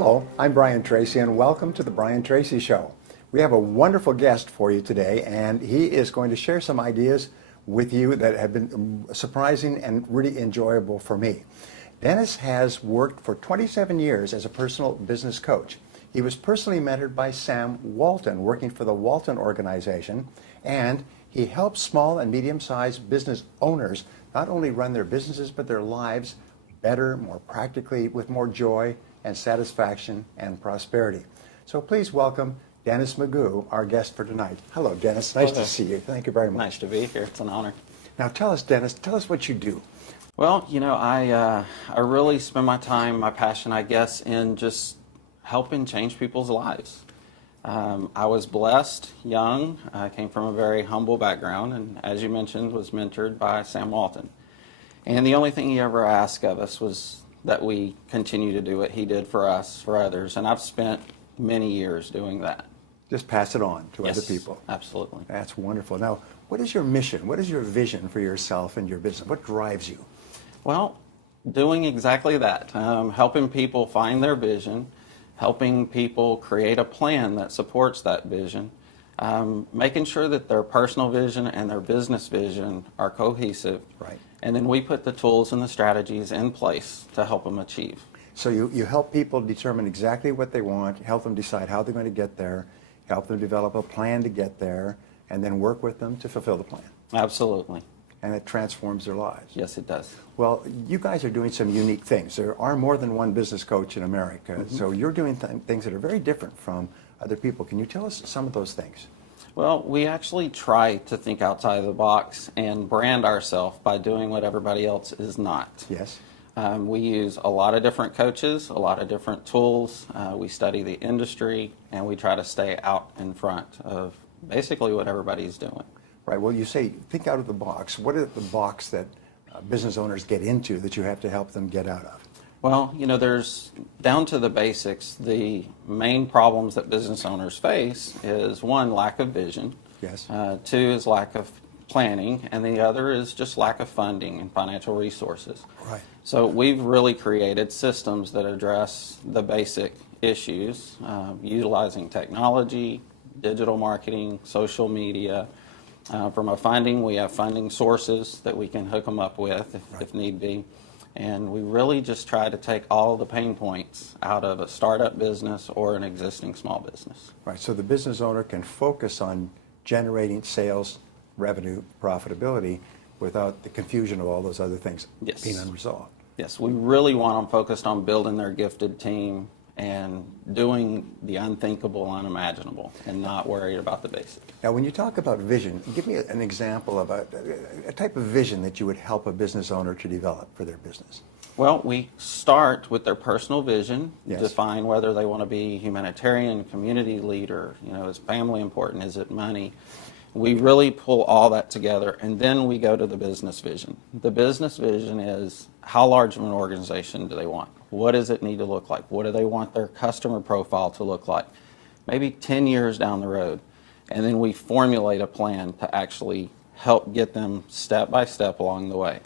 Hello, I'm Brian Tracy, and welcome to the Brian Tracy Show. We have a wonderful guest for you today, and he is going to share some ideas with you that have been surprising and really enjoyable for me. Dennis has worked for 27 years as a personal business coach. He was personally mentored by Sam Walton, working for the Walton Organization, and he helps small and medium-sized business owners not only run their businesses, but their lives better, more practically, with more joy and satisfaction and prosperity. So please welcome Dennis McGough, our guest for tonight. Hello, Dennis. Nice to see you. Thank you very much. Nice to be here. It's an honor. Now tell us, Dennis, tell us what you do. Well, I really spend my time, my passion, I guess, in just helping change people's lives. I was blessed, young. I came from a very humble background, and as you mentioned, was mentored by Sam Walton. And the only thing he ever asked of us was that we continue to do what he did for us, for others. And I've spent many years doing that. Just pass it on to Yes, other people. Absolutely. That's wonderful. Now, what is your mission? What is your vision for yourself and your business? What drives you? Well, doing exactly that, helping people find their vision, helping people create a plan that supports that vision, making sure that their personal vision and their business vision are cohesive. Right. And then we put the tools and the strategies in place to help them achieve. So you help people determine exactly what they want, help them decide how they're going to get there, help them develop a plan to get there, and then work with them to fulfill the plan. Absolutely. And it transforms their lives. Yes, it does. Well, you guys are doing some unique things. There are more than one business coach in America, so you're doing things that are very different from other people. Can you tell us some of those things? Well, we actually try to think outside of the box and brand ourselves by doing what everybody else is not. Yes. We use a lot of different coaches, a lot of different tools. We study the industry, and we try to stay out in front of basically what everybody's doing. Right. Well, you say think out of the box. What is the box that business owners get into that you have to help them get out of? Well, there's down to the basics. The main problems that business owners face is one, lack of vision. Yes. Two is lack of planning, and the other is just lack of funding and financial resources. Right. So we've really created systems that address the basic issues, utilizing technology, digital marketing, social media. From a funding, we have funding sources that we can hook them up with if need be. And we really just try to take all the pain points out of a startup business or an existing small business. Right. So the business owner can focus on generating sales, revenue, profitability without the confusion of all those other things being unresolved. Yes, we really want them focused on building their gifted team and doing the unthinkable, unimaginable, and not worried about the basics. Now, when you talk about vision, give me an example of a type of vision that you would help a business owner to develop for their business. Well, we start with their personal vision, Yes. define whether they want to be humanitarian, community leader, is family important, is it money? We really pull all that together, and then we go to the business vision. The business vision is how large of an organization do they want? What does it need to look like? What do they want their customer profile to look like? Maybe 10 years down the road. And then we formulate a plan to actually help get them step by step along the way.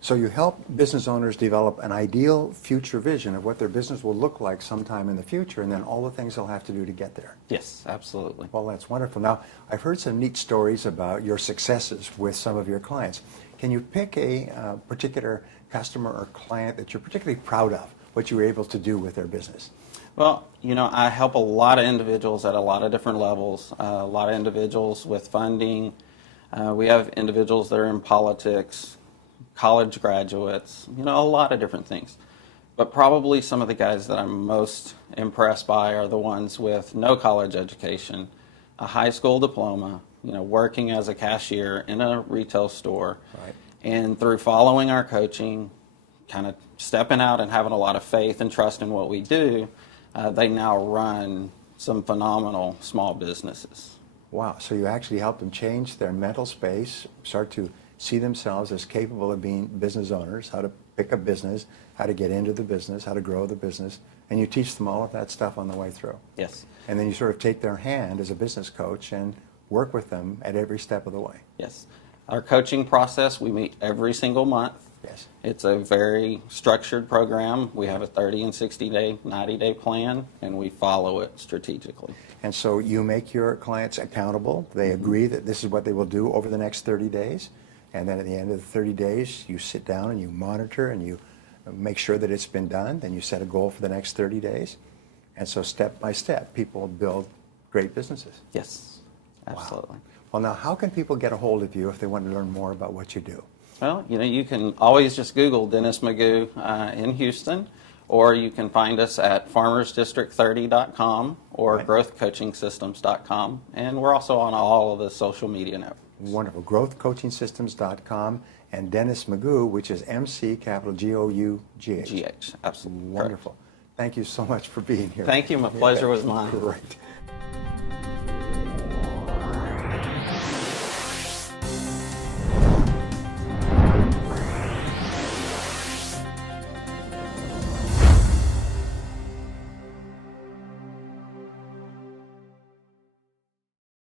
So you help business owners develop an ideal future vision of what their business will look like sometime in the future, and then all the things they'll have to do to get there. Yes, absolutely. Well, that's wonderful. Now, I've heard some neat stories about your successes with some of your clients. Can you pick a particular customer or client that you're particularly proud of, what you were able to do with their business? Well, I help a lot of individuals at a lot of different levels, a lot of individuals with funding. We have individuals that are in politics, college graduates, a lot of different things. But probably some of the guys that I'm most impressed by are the ones with no college education, a high school diploma, working as a cashier in a retail store. Right. And through following our coaching, kind of stepping out and having a lot of faith and trust in what we do, they now run some phenomenal small businesses. Wow, so you actually help them change their mental space, start to see themselves as capable of being business owners, how to pick a business, how to get into the business, how to grow the business, and you teach them all of that stuff on the way through. Yes. And then you sort of take their hand as a business coach and work with them at every step of the way. Yes. Our coaching process, we meet every single month. Yes. It's a very structured program. We have a 30 and 60-day, 90-day plan, and we follow it strategically. And so you make your clients accountable. They agree that this is what they will do over the next 30 days. And then at the end of the 30 days, you sit down and you monitor and you make sure that it's been done. Then you set a goal for the next 30 days. And so step by step, people build great businesses. Yes, absolutely. Wow. Well, now, how can people get a hold of you if they want to learn more about what you do? Well, you can always just Google Dennis McGough in Houston, or you can find us at farmersdistrict30.com or Right. growthcoachingsystems.com, and we're also on all of the social media networks. Wonderful. Growthcoachingsystems.com and Dennis McGough, which is MC capital G-O-U-G-H. GH, absolutely. Wonderful. Thank you so much for being here. Thank you. My pleasure was mine. Great.